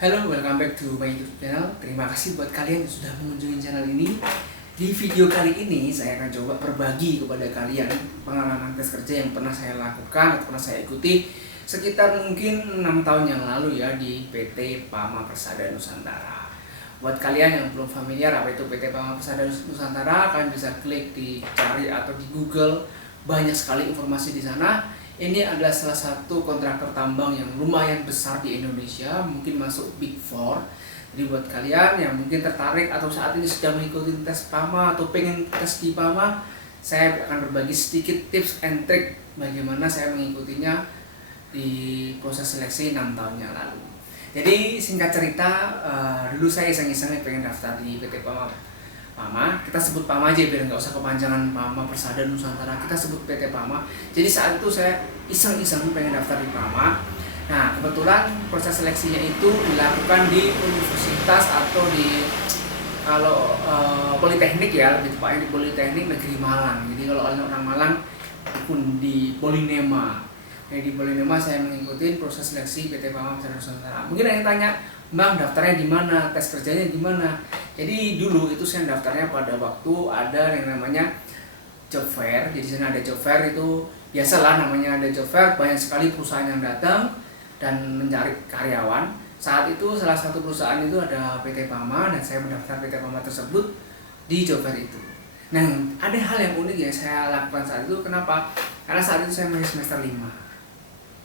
Halo, welcome back to my YouTube channel. Terima kasih buat kalian yang sudah mengunjungi channel ini. Di video kali ini saya akan coba berbagi kepada kalian pengalaman tes kerja yang pernah saya lakukan atau pernah saya ikuti sekitar mungkin 6 tahun yang lalu ya di PT Pama Persada Nusantara. Buat kalian yang belum familiar apa itu PT Pama Persada Nusantara, kalian bisa klik di cari atau di Google, banyak sekali informasi di sana. Ini adalah salah satu kontraktor tambang yang lumayan besar di Indonesia, mungkin masuk Big Four. Jadi buat kalian yang mungkin tertarik atau saat ini sedang mengikuti tes PAMA atau pengen tes di PAMA, saya akan berbagi sedikit tips and trick bagaimana saya mengikutinya di proses seleksi 6 tahun yang lalu. Jadi singkat cerita, dulu saya iseng-iseng pengen daftar di PT Pama. Kita sebut Pama aja biar nggak usah kepanjangan Pama Persada Nusantara, kita sebut PT Pama. Jadi saat itu saya iseng-iseng pengen daftar di Pama. Nah kebetulan proses seleksinya itu dilakukan di universitas atau di Politeknik ya, lebih tepatnya di Politeknik Negeri Malang. Jadi kalau orang Malang pun di Polinema. Di Polinema saya mengikuti proses seleksi PT Pama Persada Nusantara. Mungkin ada yang tanya, Bang, daftarnya di mana? Tes kerjanya di mana? Jadi dulu itu saya daftarnya pada waktu ada yang namanya job fair. Jadi di sana ada job fair, itu biasalah namanya ada job fair, banyak sekali perusahaan yang datang dan mencari karyawan. Saat itu salah satu perusahaan itu ada PT Pama dan saya mendaftar PT Pama tersebut di job fair itu. Nah, ada hal yang unik ya saya lakukan saat itu. Kenapa? Karena saat itu saya masih semester 5.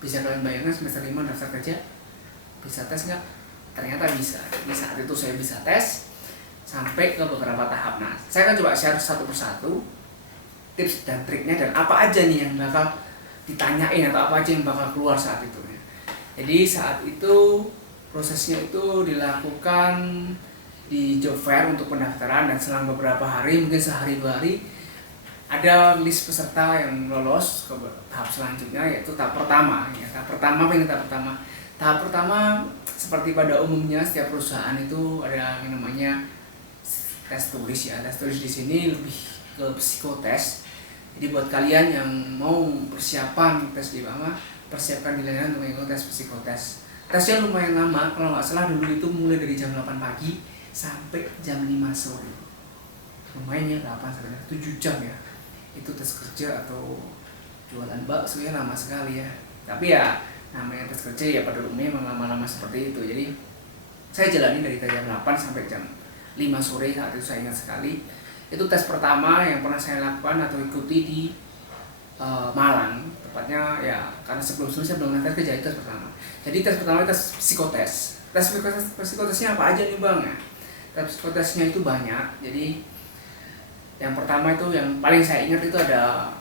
Bisa kalian bayangkan semester 5 daftar kerja? Bisa tes nggak? Ternyata bisa. Jadi saat itu saya bisa tes sampai ke beberapa tahap. Nah, saya akan coba share satu persatu tips dan triknya dan apa aja nih yang bakal ditanyain atau apa aja yang bakal keluar saat itu. Jadi saat itu prosesnya itu dilakukan di job fair untuk pendaftaran dan selang beberapa hari, mungkin sehari 2 hari, ada list peserta yang lolos ke tahap selanjutnya, yaitu tahap pertama. Ya, tahap pertama apa ini tahap pertama? Tahap pertama seperti pada umumnya setiap perusahaan itu ada yang namanya tes tulis ya. Tes tulis di sini lebih ke psikotes. Jadi buat kalian yang mau persiapan tes di Pama, persiapkan diri kalian untuk mengikuti tes psikotes. Tesnya lumayan lama, kalau nggak salah dulu itu mulai dari jam 8 pagi sampai jam 5 sore. Lumayan ya, 8 sampai 7 jam ya. Itu tes kerja atau jualan bakso ya, lama sekali ya. Tapi ya namanya tes kerja ya pada umumnya memang lama-lama seperti itu. Jadi saya jalani dari jam 8 sampai jam 5 sore saat itu saya ingat sekali. Itu tes pertama yang pernah saya lakukan atau ikuti di Malang. Tepatnya ya karena sebelum-sebelumnya saya belum tes kerja, itu tes pertama. Jadi tes pertama itu tes psikotes. Tes psikotesnya apa aja nih Bang ya? Tes psikotesnya itu banyak. Jadi yang pertama itu yang paling saya ingat itu ada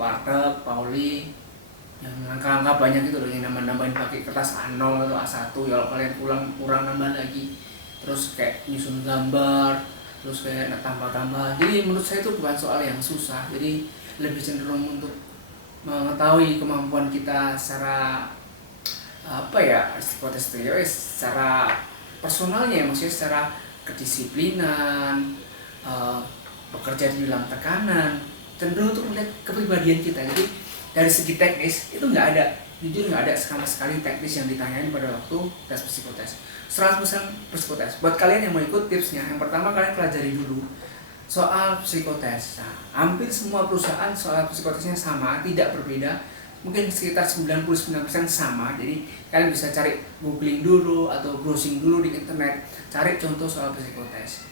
warteg, Pauli, yang angka-angka banyak itu loh, yang nambahin pakai kertas A0 atau A1 ya, kalau kalian kurang nambah lagi, terus kayak nyusun gambar, terus kayak tambah-tambah. Jadi menurut saya itu bukan soal yang susah, jadi lebih cenderung untuk mengetahui kemampuan kita secara apa ya, psikotes itu ya secara personalnya, maksudnya secara kedisiplinan, bekerja di dalam tekanan, cenderung untuk melihat kepribadian kita. Jadi dari segi teknis itu nggak ada, jujur nggak ada sama sekali teknis yang ditanyain pada waktu tes psikotes. 100% psikotes. Buat kalian yang mau ikut tipsnya, yang pertama kalian pelajari dulu soal psikotes. Nah, hampir semua perusahaan soal psikotesnya sama, tidak berbeda. Mungkin sekitar 99% sama. Jadi kalian bisa cari, googling dulu atau browsing dulu di internet, cari contoh soal psikotes.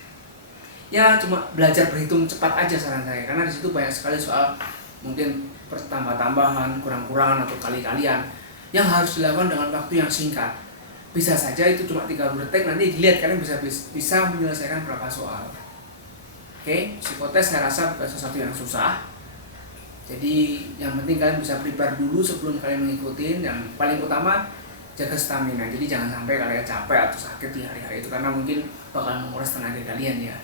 Ya cuma belajar berhitung cepat aja saran saya, karena di situ banyak sekali soal mungkin tambah-tambahan, kurang-kurangan atau kali-kalian yang harus dilakukan dengan waktu yang singkat. Bisa saja itu cuma 30 detik, nanti dilihat kalian bisa menyelesaikan berapa soal. Oke, psikotes saya rasa bukan sesuatu yang susah. Jadi yang penting kalian bisa prepare dulu sebelum kalian mengikuti. Yang paling utama jaga stamina. Jadi jangan sampai kalian capek atau sakit di hari-hari itu, karena mungkin bakal menguras tenaga kalian ya.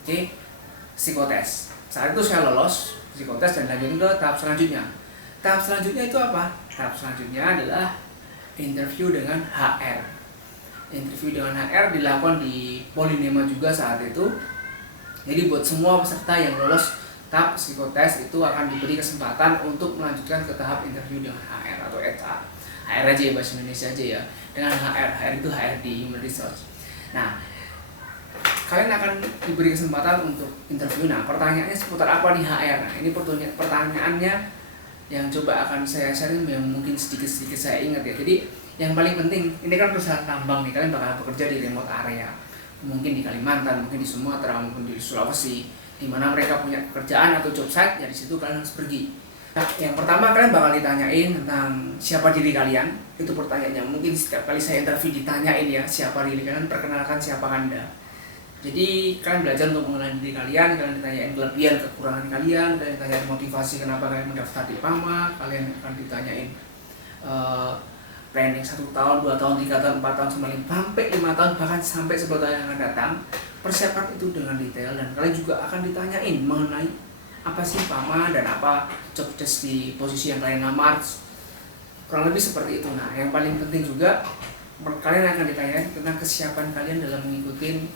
Oke, psikotes. Saat itu saya lolos psikotes dan lanjut ke tahap selanjutnya. Tahap selanjutnya itu apa? Tahap selanjutnya adalah interview dengan HR. Interview dengan HR dilakukan di Polinema juga saat itu. Jadi buat semua peserta yang lolos tahap psikotes itu akan diberi kesempatan untuk melanjutkan ke tahap interview dengan HR atau HR. HR aja ya, bahasa Indonesia aja ya. dengan HR itu HRD, Human Resource. Nah, kalian akan diberi kesempatan untuk interview. Nah, pertanyaannya seputar apa nih HR? Nah, ini pertanyaannya yang coba akan saya sharing yang mungkin sedikit-sedikit saya ingat ya. Jadi yang paling penting, ini kan perusahaan tambang nih, kalian bakal bekerja di remote area. Mungkin di Kalimantan, mungkin di Sumatera, mungkin di Sulawesi, di mana mereka punya pekerjaan atau job site, ya di situ kalian harus pergi. Nah, yang pertama kalian bakal ditanyain tentang siapa diri kalian. Itu pertanyaannya. Mungkin setiap kali saya interview ditanyain ya, siapa diri kalian, perkenalkan siapa Anda. Jadi kalian belajar untuk mengenal diri kalian ditanyain kelebihan, kekurangan kalian ditanyain motivasi kenapa kalian mendaftar di PAMA, kalian akan ditanyain planning 1 tahun, 2 tahun, 3 tahun, 4 tahun, sampai 5 tahun, bahkan sampai 10 tahun yang akan datang. Persiapkan itu dengan detail dan kalian juga akan ditanyain mengenai apa sih PAMA dan apa job desk di posisi yang kalian lamar. Kurang lebih seperti itu. Nah, yang paling penting juga kalian akan ditanyain tentang kesiapan kalian dalam mengikuti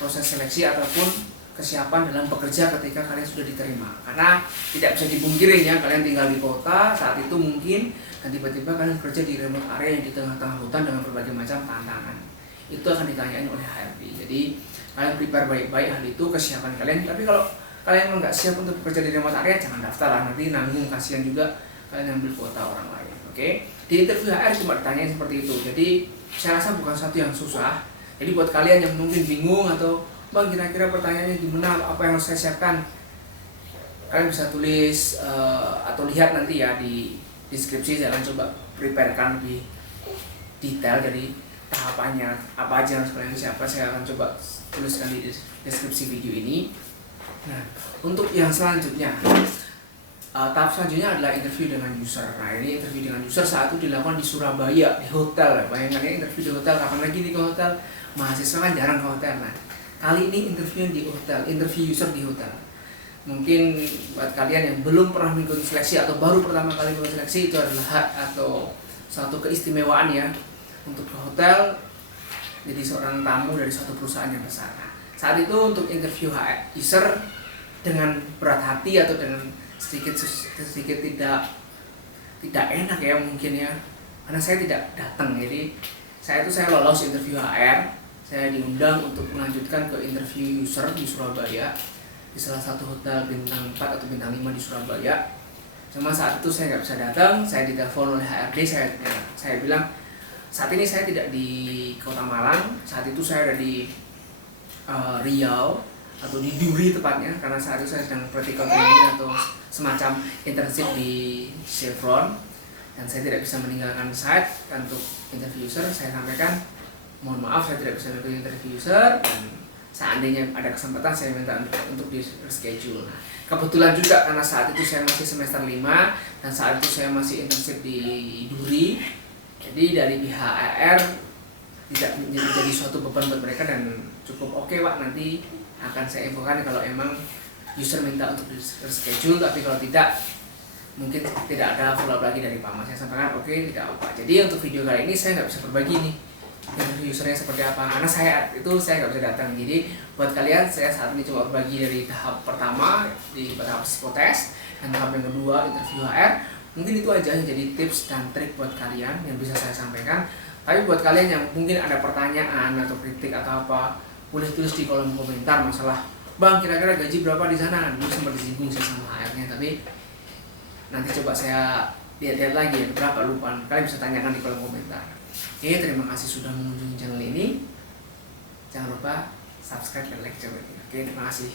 proses seleksi ataupun kesiapan dalam bekerja ketika kalian sudah diterima. Karena tidak bisa dipungkiri ya, kalian tinggal di kota saat itu mungkin dan tiba-tiba kalian bekerja di remote area yang di tengah-tengah hutan dengan berbagai macam tantangan. Itu akan ditanyain oleh HRD. Jadi kalian prepare baik-baik hal itu, kesiapan kalian. Tapi kalau kalian nggak siap untuk bekerja di remote area, jangan daftar lah, nanti nanggung, kasihan juga kalian ambil kuota orang lain. Oke? Di interview HR cuma ditanyain seperti itu. Jadi saya rasa bukan satu yang susah. Jadi buat kalian yang mungkin bingung atau bang kira-kira pertanyaannya gimana, apa yang harus saya siapkan, kalian bisa tulis atau lihat nanti ya di deskripsi. Saya akan coba preparekan lebih detail, jadi tahapannya apa aja yang harus kalian siapkan saya akan coba tuliskan di deskripsi video ini. Nah, untuk yang selanjutnya, tahap selanjutnya adalah interview dengan user. Nah, ini interview dengan user saat itu dilakukan di Surabaya, di hotel. Bayangkan ya, interview di hotel, kapan lagi nih ke hotel? Mahasiswa kan jarang ke hotel. Nah, kali ini interview di hotel, interview user di hotel. Mungkin buat kalian yang belum pernah mengikuti seleksi atau baru pertama kali mengikuti seleksi, itu adalah hak atau satu keistimewaan ya untuk ke hotel jadi seorang tamu dari suatu perusahaan yang besar. Nah, saat itu untuk interview user dengan berat hati atau dengan sedikit tidak enak ya mungkin ya, karena saya tidak datang. Jadi saya lolos interview HR, saya diundang untuk melanjutkan ke interview user di Surabaya di salah satu hotel bintang 4 atau bintang 5 di Surabaya. Cuma saat itu saya nggak bisa datang, saya ditelepon oleh HRD, saya bilang saat ini saya tidak di Kota Malang, saat itu saya ada di Riau atau di Duri tepatnya, karena saat itu saya sedang practical training atau semacam internship di Chevron dan saya tidak bisa meninggalkan site untuk interview user. Saya sampaikan mohon maaf saya tidak bisa mengikuti interview user dan seandainya ada kesempatan saya minta untuk di reschedule. Nah, kebetulan juga karena saat itu saya masih semester 5 dan saat itu saya masih internship di Duri, jadi dari pihak HR tidak menjadi suatu beban buat mereka dan cukup oke Pak, nanti akan saya infokan kalau emang user minta untuk di reschedule, tapi kalau tidak mungkin tidak ada follow up lagi dari PAMA. Saya sampaikan oke, tidak apa. Jadi untuk video kali ini saya nggak bisa berbagi nih interview usernya seperti apa, karena saya nggak bisa datang. Jadi buat kalian saya saat ini coba berbagi dari tahap pertama di tahap psikotest dan tahap yang kedua interview HR. Mungkin itu aja yang jadi tips dan trik buat kalian yang bisa saya sampaikan. Tapi buat kalian yang mungkin ada pertanyaan atau kritik atau apa, boleh tulis di kolom komentar masalah bang kira-kira gaji berapa di sana. Dulu sempat disinggung sih sama HR-nya, tapi nanti coba saya lihat lagi ya berapa, lupa. Kalian bisa tanyakan di kolom komentar. Oke, terima kasih sudah mengunjungi channel ini. Jangan lupa subscribe dan like channel ini. Oke, terima kasih.